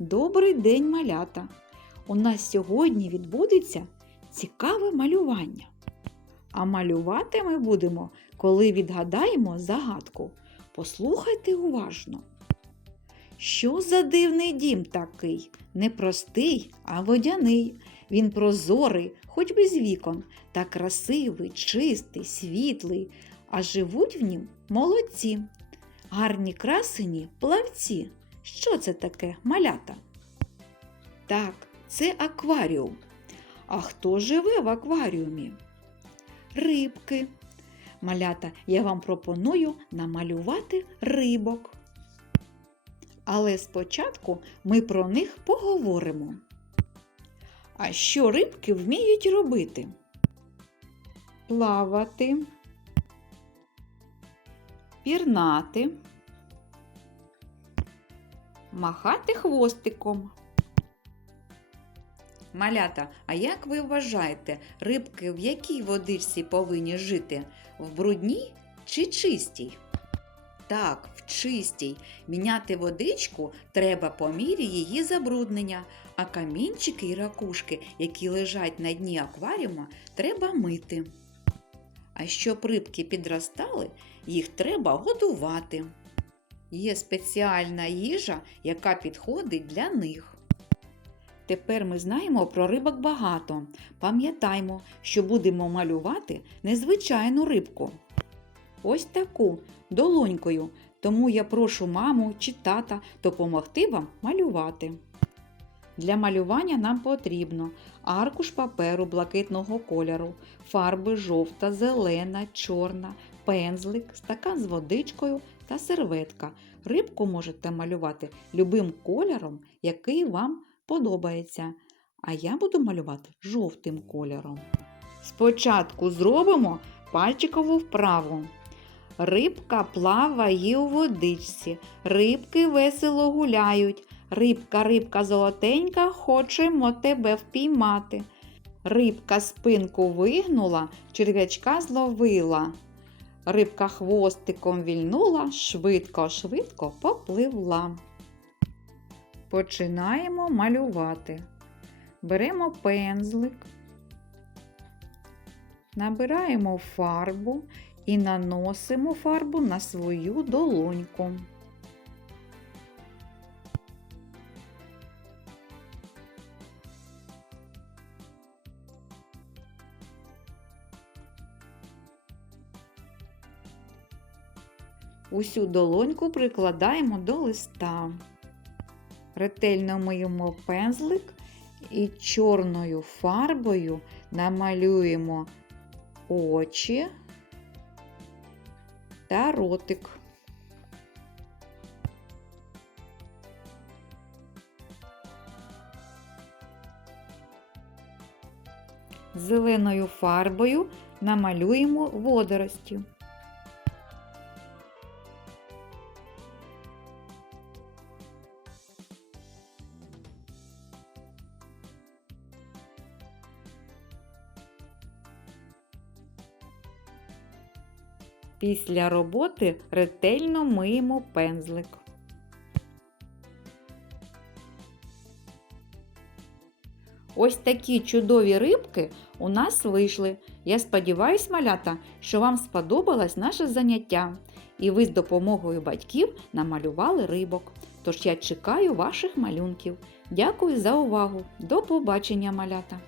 Добрий день, малята! У нас сьогодні відбудеться цікаве малювання. А малювати ми будемо, коли відгадаємо загадку. Послухайте уважно. Що за дивний дім такий? Не простий, а водяний. Він прозорий, хоч без вікон, та красивий, чистий, світлий, а живуть в нім молодці. Гарні красені плавці. Що це таке малята? Так, це акваріум. А хто живе в акваріумі? Рибки. Малята, я вам пропоную намалювати рибок. Але спочатку ми про них поговоримо. А що рибки вміють робити? Плавати, пірнати, махати хвостиком. Малята, а як ви вважаєте, рибки в якій водичці повинні жити? В брудній чи чистій? Так, в чистій. Міняти водичку треба по мірі її забруднення, а камінчики і ракушки, які лежать на дні акваріума, треба мити. А щоб рибки підростали, їх треба годувати. Є спеціальна їжа, яка підходить для них. Тепер ми знаємо про рибок багато. Пам'ятаймо, що будемо малювати незвичайну рибку. Ось таку долонькою. Тому я прошу маму чи тата допомогти вам малювати. Для малювання нам потрібно аркуш паперу блакитного кольору, фарби жовта, зелена, чорна, пензлик, стакан з водичкою та серветка. Рибку можете малювати любим кольором, який вам подобається. А я буду малювати жовтим кольором. Спочатку зробимо пальчикову вправу. Рибка плаває у водичці, рибки весело гуляють. Рибка, рибка золотенька, хочемо тебе впіймати. Рибка спинку вигнула, черв'ячка зловила. Рибка хвостиком вільнула, швидко, швидко попливла. Починаємо малювати. Беремо пензлик, набираємо фарбу і наносимо фарбу на свою долоньку. Усю долоньку прикладаємо до листа. Ретельно миємо пензлик і чорною фарбою намалюємо очі та ротик. Зеленою фарбою намалюємо водорості. Після роботи ретельно миємо пензлик. Ось такі чудові рибки у нас вийшли. Я сподіваюсь, малята, що вам сподобалось наше заняття, і ви з допомогою батьків намалювали рибок. Тож я чекаю ваших малюнків. Дякую за увагу. До побачення, малята!